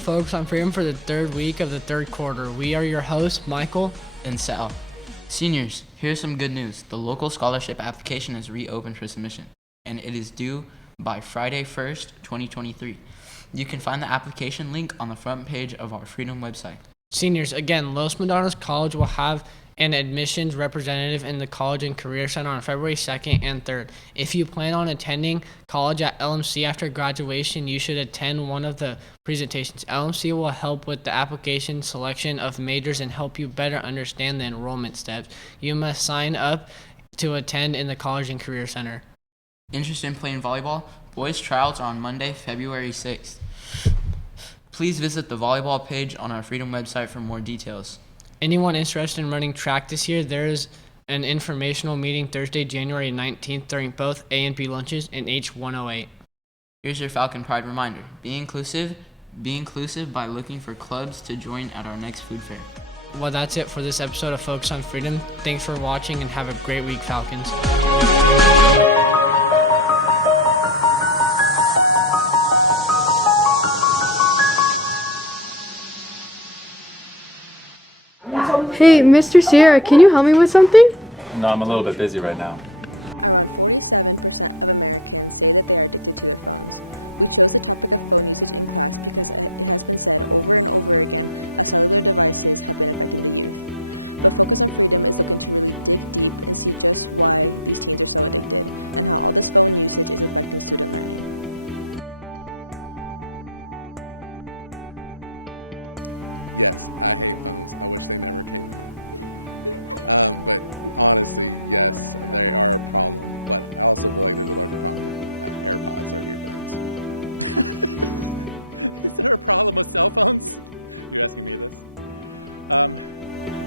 of Focus on Freedom for the third week of the third quarter. We are your hosts, Michael and Sal. Seniors, here's some good news. The local scholarship application is reopened for submission, and it is due by Friday 1st, 2023. You can find the application link on the front page of our Freedom website. Seniors, again, Los Medanos College will have an admissions representative in the College and Career Center on February 2nd and 3rd. If you plan on attending college at LMC after graduation, you should attend one of the presentations. LMC will help with the application selection of majors and help you better understand the enrollment steps. You must sign up to attend in the College and Career Center. Interested in playing volleyball? Boys tryouts are on Monday, February 6th. Please visit the volleyball page on our Freedom website for more details. Anyone interested in running track this year, there is an informational meeting Thursday, January 19th during both A and B lunches in H108. Here's your Falcon Pride reminder. Be inclusive by looking for clubs to join at our next food fair. Well, that's it for this episode of Focus on Freedom. Thanks for watching and have a great week, Falcons. Hey, Mr. Sierra, can you help me with something? No, I'm a little bit busy right now. Around 47% of Americans say that they are addicted to their phones. We chose the topic of phone usage in class because it has been said over and over again how cellular devices have been affecting the youth. But Focus on Freedom is looking to really dig deep and see just why these teens are so addicted and how all this phone usage is affecting student learning. Yes, I hate phones. I wish they never came out. But honestly, yes, they are a problem. But I also feel like there's a larger problem with AirPods or earbuds. Is there a problem with cell phones? You're asking me this?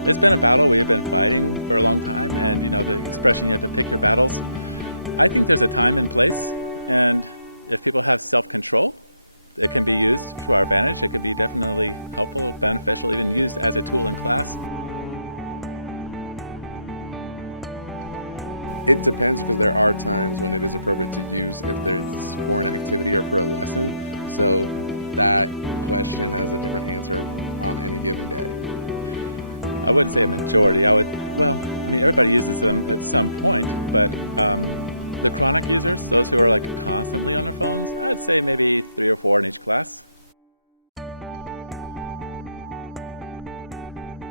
It's been a battle we've been fighting for a long time, and the expression you have to pick your battles. I think there's a time and place, and if people have self-control, it can be used to our advantage. It could be definitely helpful, beneficial, even used as a tool in class. It depends, because there are times when it is appropriate to use if there's for an activity or for a lesson. So that question has a different answer on any given day. I wouldn't say a majority. Everybody uses them at some point, but the chronic users, those who are constantly on their phones, I'd say maybe 3 or 4 in each class.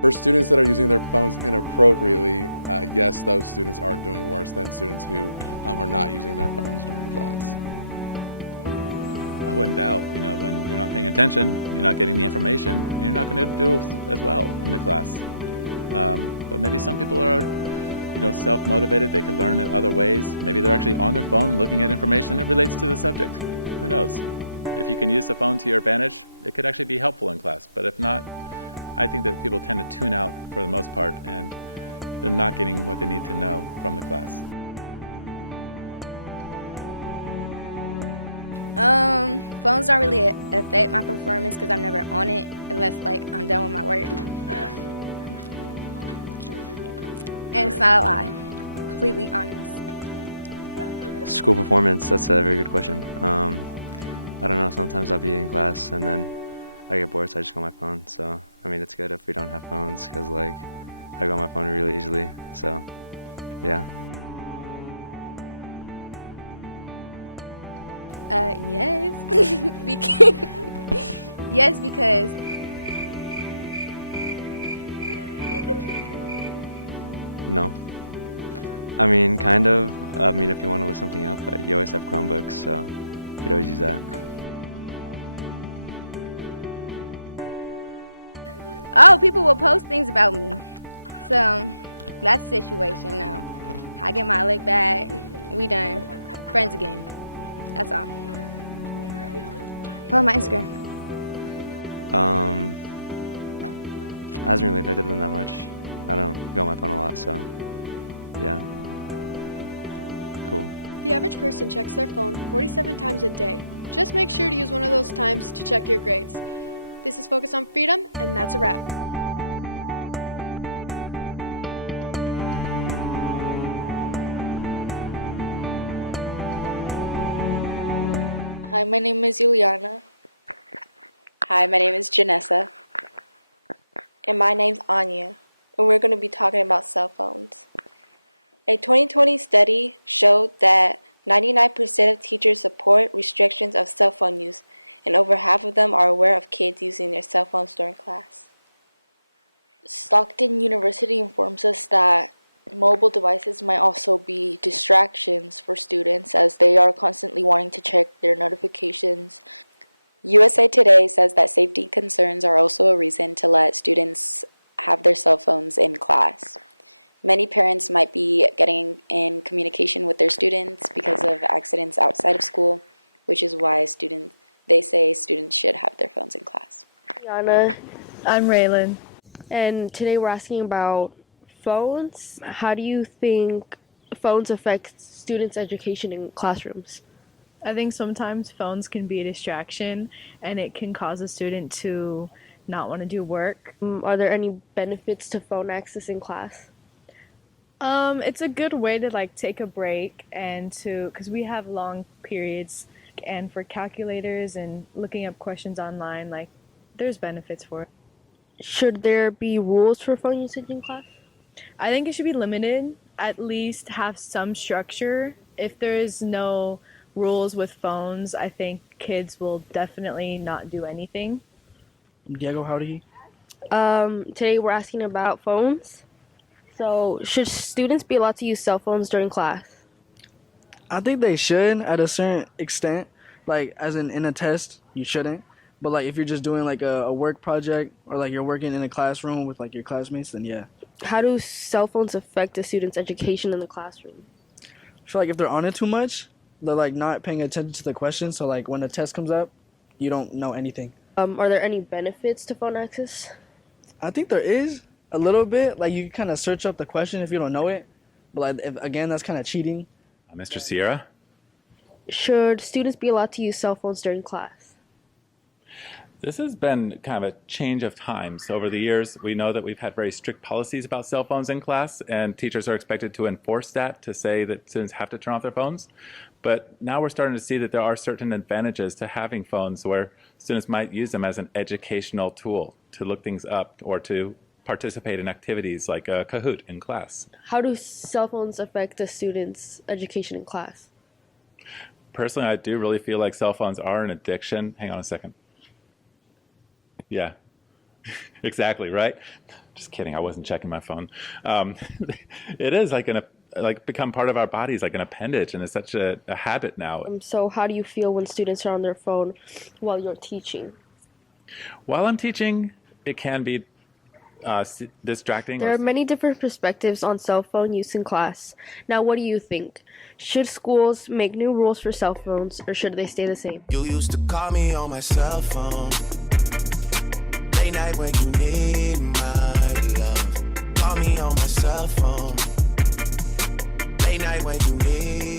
For students that are using their phones inappropriately, yes, those students are doing worse than students who are not using their phones during class. I wouldn't doubt, when you're not paying attention, you're not getting the information, and you're not going to do as well in the class. But maybe some people are self-motivated. They can learn in other ways. Maybe they're actually on their phone looking at information that relates to the subject. Who knows? If you can use the phone to your advantage, it could actually be helpful in class. But if not, I think that people tend to tune out for the most part, and they're not getting what they need to know from the class. Phones don't really affect my performance because I'm never on it unless I'm done with my work. And it's not a lie. Completely honest. School performance, that's a very good question. I don't know, sometimes I'll be in class and then I get bored, so I just go on my phone. So, it's good if we don't have phones because, I go on my phone really easily. So, yeah. Yes. Yes, because No. Kind of. If you want to look something up, but you always have Chromebooks, so you could always use that. oh, people will post things about me. So that's the situation now. I get my lick back. We done. Friends again. That's all. Follow my Instagram. Hasn't really affected them that much. I don't go on my phone a lot, so yeah. Cool. The average person checks their phone 47 times a day. Just make sure to use one of those times to check your grades. This is Focus on Freedom, and that's a wrap. Hi, my name is Juliana. Hi, my name is Janessa. And my name's Anya, and we're going to be talking about cell phones. A 2020 study showed that 99% of teachers support restrictions of cell phone use, and over half of them are aware of kids using their cell phones during class. Stockton University informs us that mobile devices might also be distractions for students as they are constantly wanting to check their notifications. USA Today says that safety concerns are also a reason to let students have their cell phones in class. Many parents might be getting in communication with their students because of accidents outside of school, which is why they say students should have their phones in class. Yana, I'm Raylan. and today we're asking about phones. How do you think phones affect students' education in classrooms? I think sometimes phones can be a distraction and it can cause a student to not want to do work. Are there any benefits to phone access in class? It's a good way to like take a break and because we have long periods, and for calculators and looking up questions online, like there's benefits for it. Should there be rules for phone usage in class? I think it should be limited, at least have some structure. If there's no rules with phones, I think kids will definitely not do anything. Diego, how do you? Today we're asking about phones. So, should students be allowed to use cell phones during class? I think they should at a certain extent. Like, as in a test, you shouldn't. But like, if you're just doing like a work project or like you're working in a classroom with like your classmates, then yeah. How do cell phones affect a student's education in the classroom? I feel like if they're on it too much, they're like not paying attention to the question. So like when the test comes up, you don't know anything. Are there any benefits to phone access? I think there is a little bit. Like you can kind of search up the question if you don't know it. But like again, that's kind of cheating. Mr. Sierra? Should students be allowed to use cell phones during class? This has been kind of a change of times. Over the years, we know that we've had very strict policies about cell phones in class, and teachers are expected to enforce that, to say that students have to turn off their phones. But now we're starting to see that there are certain advantages to having phones where students might use them as an educational tool to look things up or to participate in activities like a Kahoot in class. How do cell phones affect a student's education in class? Personally, I do really feel like cell phones are an addiction. Hang on a second. Yeah, exactly, right? Just kidding, I wasn't checking my phone. It is like become part of our bodies, like an appendage, and it's such a habit now. So how do you feel when students are on their phone while you're teaching? While I'm teaching, it can be distracting. There are many different perspectives on cell phone use in class. Now, what do you think? Should schools make new rules for cell phones, or should they stay the same? You used to call me on my cell phone. Late night when you need my love. Call me on my cell phone. Late night when you need